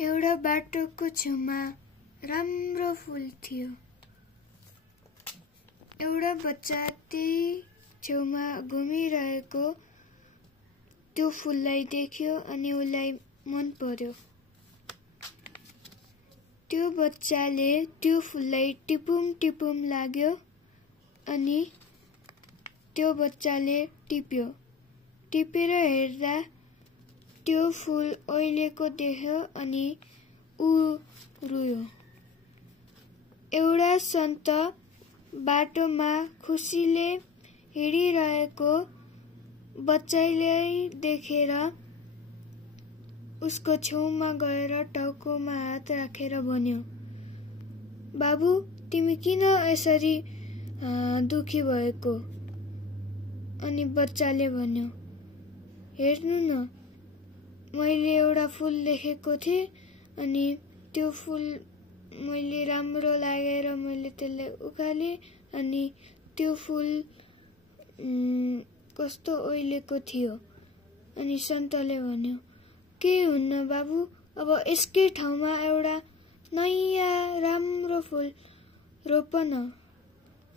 एउटा बाटोको छेउमा राम्रो फूल थियो। एउटा बच्चा त्यही छेउमा घुमिरहेको त्यो फूललाई देख्यो अनि उसलाई मन पर्यो। त्यो बच्चाले त्यो फूललाई टिपुम लाग्यो अनि त्यो बच्चाले टिपेर हेर्दा त्यो फूल ओइलेको देख्यो अनि ऊ रुयो। एउटा सन्त बाटोमा खुसीले हिँडिरहेको बच्चालाई देखेर उसको छेउमा गएर टाउकोमा हात राखेर भन्यो, "बाबु, तिमी किन यसरी दुखी भएको?" अनि बच्चाले भन्यो, "हेर्नु न, मैले एउटा फूल देखेको थिएँ अनि त्यो फूल मैले राम्रो लागेर मैले त्यसलाई उखालेँ अनि त्यो फूल कस्तो ओइलेको थियो।" अनि सन्तले भन्यो, "के हुन्न बाबु, अब यसकै ठाउँमा एउटा नयाँ राम्रो फूल रोप न।"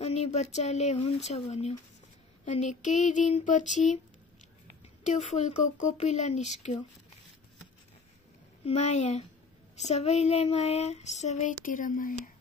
अनि बच्चाले हुन्छ भन्यो। अनि केही दिनपछि त्यो फूलको कोपिला निस्क्यो। माया, सबैलाई माया, सबैतिर माया।